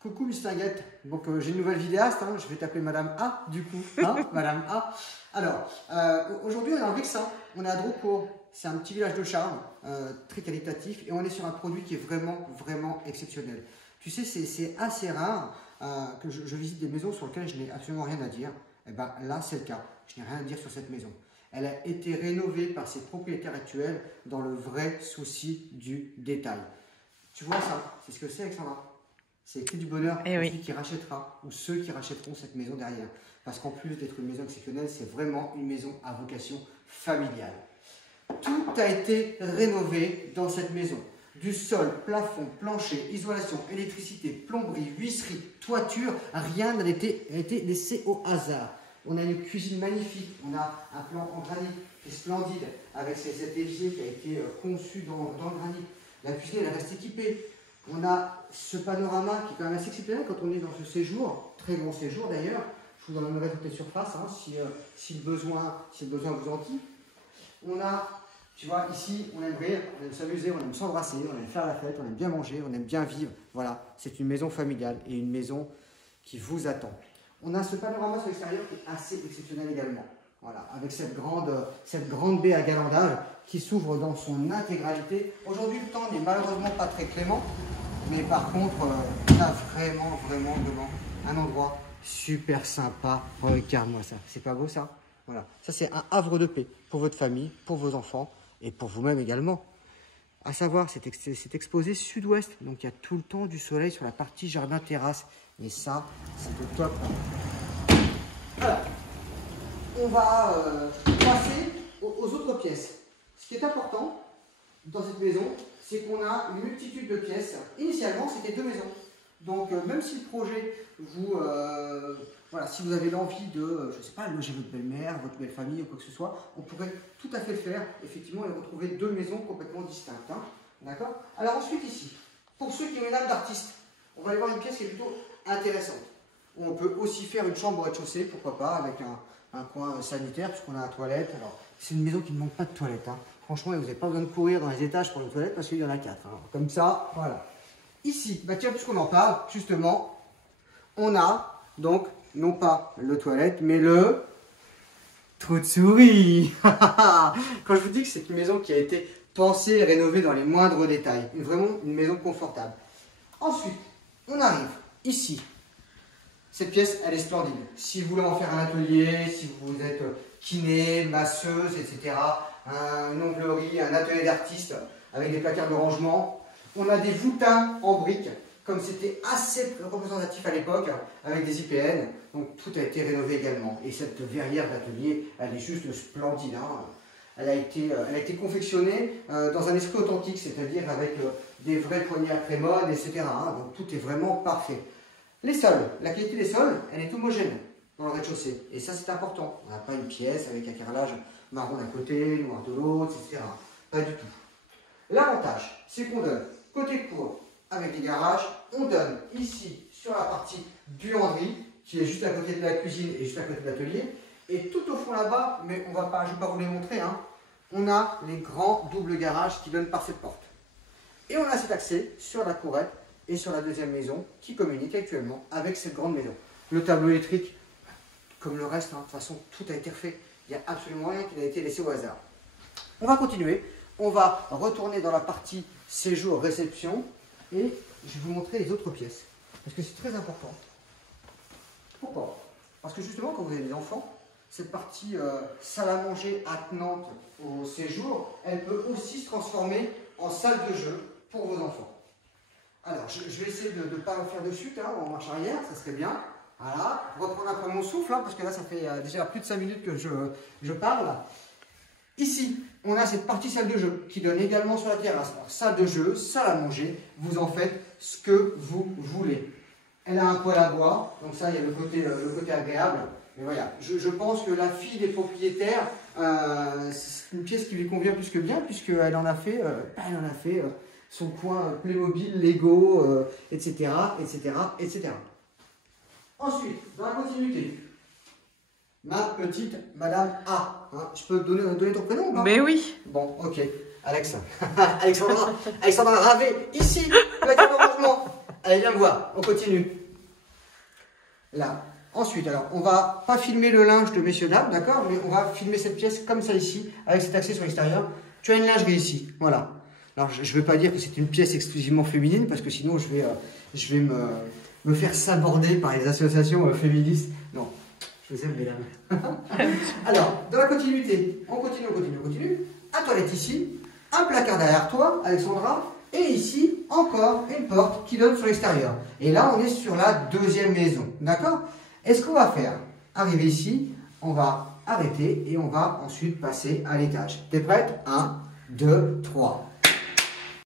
Coucou Mistinguette, donc j'ai une nouvelle vidéaste, hein, je vais t'appeler Madame A du coup, hein, Madame A. Alors, aujourd'hui on est en Vexin, on est à Drocourt, c'est un petit village de charme, très qualitatif, et on est sur un produit qui est vraiment exceptionnel. Tu sais, c'est assez rare que je visite des maisons sur lesquelles je n'ai absolument rien à dire. Et bien là c'est le cas, je n'ai rien à dire sur cette maison. Elle a été rénovée par ses propriétaires actuels dans le vrai souci du détail. Tu vois ça, c'est ce que c'est Alexandra. C'est écrit du bonheur pour celui qui rachètera ou ceux qui rachèteront cette maison derrière. Parce qu'en plus d'être une maison exceptionnelle, c'est vraiment une maison à vocation familiale. Tout a été rénové dans cette maison. Du sol, plafond, plancher, isolation, électricité, plomberie, huisserie, toiture, rien n'a été laissé au hasard. On a une cuisine magnifique, on a un plan en granit qui est splendide avec cet évier qui a été conçu dans le granit. La cuisine elle reste équipée. On a ce panorama qui est quand même assez exceptionnel quand on est dans ce séjour, très grand séjour d'ailleurs. Je vous en donnerai toutes les surfaces hein, si le besoin vous en dit. On a, tu vois, ici on aime rire, on aime s'amuser, on aime s'embrasser, on aime faire la fête, on aime bien manger, on aime bien vivre. Voilà, c'est une maison familiale et une maison qui vous attend. On a ce panorama sur l'extérieur qui est assez exceptionnel également. Voilà, avec cette grande baie à galandage qui s'ouvre dans son intégralité. Aujourd'hui, le temps n'est malheureusement pas très clément, mais par contre, on a vraiment devant un endroit super sympa. Regarde-moi ça, c'est pas beau ça? Voilà, ça c'est un havre de paix pour votre famille, pour vos enfants et pour vous-même également. À savoir, c'est exposé sud-ouest, donc il y a tout le temps du soleil sur la partie jardin-terrasse. Et ça, c'est au top. Alors, on va passer aux autres pièces. Ce qui est important dans cette maison, c'est qu'on a une multitude de pièces. Initialement, c'était 2 maisons. Donc, même si le projet voilà, si vous avez l'envie de, je sais pas, loger votre belle-mère, votre belle-famille ou quoi que ce soit, on pourrait tout à fait le faire, effectivement, et retrouver 2 maisons complètement distinctes. Hein. D'accord? Alors ensuite, ici, pour ceux qui ont une âme d'artiste, on va aller voir une pièce qui est plutôt intéressante. On peut aussi faire une chambre au rez-de-chaussée, pourquoi pas, avec un coin sanitaire, puisqu'on a une toilette. Alors, c'est une maison qui ne manque pas de toilette. Hein. Franchement, vous n'avez pas besoin de courir dans les étages pour les toilettes, parce qu'il y en a 4. Hein. Comme ça, voilà. Ici, bah tiens, puisqu'on en parle, justement, on a donc, non pas le toilette, mais le trou de souris. Quand je vous dis que c'est une maison qui a été pensée et rénovée dans les moindres détails. Vraiment une maison confortable. Ensuite, on arrive ici. Cette pièce, elle est splendide. Si vous voulez en faire un atelier, si vous êtes kiné, masseuse, etc., une onglerie, un atelier d'artiste avec des placards de rangement. On a des voûtins en briques, comme c'était assez représentatif à l'époque, avec des IPN. Donc tout a été rénové également. Et cette verrière d'atelier, elle est juste splendide. Hein. Elle a été confectionnée dans un esprit authentique, c'est-à-dire avec des vrais poignées à crémone, etc. Hein. Donc tout est vraiment parfait. Les sols, la qualité des sols, elle est homogène dans le rez-de-chaussée. Et ça, c'est important. On n'a pas une pièce avec un carrelage marron d'un côté, noir de l'autre, etc. Pas du tout. L'avantage, c'est qu'on donne côté cour avec des garages. On donne ici, sur la partie buanderie, qui est juste à côté de la cuisine et juste à côté de l'atelier. Et tout au fond là-bas, mais je ne vais pas vous les montrer, hein, on a les grands doubles garages qui donnent par cette porte. Et on a cet accès sur la courette et sur la deuxième maison qui communique actuellement avec cette grande maison. Le tableau électrique, comme le reste, hein, de toute façon, tout a été refait. Il n'y a absolument rien qui n'a été laissé au hasard. On va continuer. On va retourner dans la partie séjour, réception. Et je vais vous montrer les autres pièces. Parce que c'est très important. Pourquoi? Parce que justement, quand vous avez des enfants, cette partie salle à manger attenante au séjour, elle peut aussi se transformer en salle de jeu pour vos enfants. Alors, je vais essayer de ne pas faire de chute hein, en marche arrière, ça serait bien. Voilà, reprendre un peu mon souffle, hein, parce que là, ça fait déjà plus de 5 minutes que je parle. Ici, on a cette partie salle de jeu qui donne également sur la terrasse. Alors, salle de jeu, salle à manger, vous en faites ce que vous voulez. Elle a un poêle à bois, donc ça, il y a le côté agréable. Mais voilà, je pense que la fille des propriétaires, c'est une pièce qui lui convient plus que bien, puisqu'elle en a fait, son coin Playmobil, Lego, etc., etc. Ensuite, dans la continuité, ma petite Madame A. Hein, je peux te donner ton prénom ou pas? Mais oui. Bon, ok. Alexandra Ravé, ici, placard de rangement. Allez, viens me voir, on continue. Là. Ensuite, alors, on va pas filmer le linge de messieurs dames, d'accord, mais on va filmer cette pièce comme ça ici, avec cet accès sur l'extérieur. Tu as une lingerie ici, voilà. Alors, je ne veux pas dire que c'est une pièce exclusivement féminine, parce que sinon, je vais me faire saborder par les associations féministes. Non, je vous aime, mesdames. Alors, dans la continuité, on continue. Un toilette ici, un placard derrière toi, Alexandra, et ici, encore une porte qui donne sur l'extérieur. Et là, on est sur la deuxième maison, d'accord? Et ce qu'on va faire, arriver ici, on va arrêter et on va ensuite passer à l'étage. T'es prête? 1, 2, 3.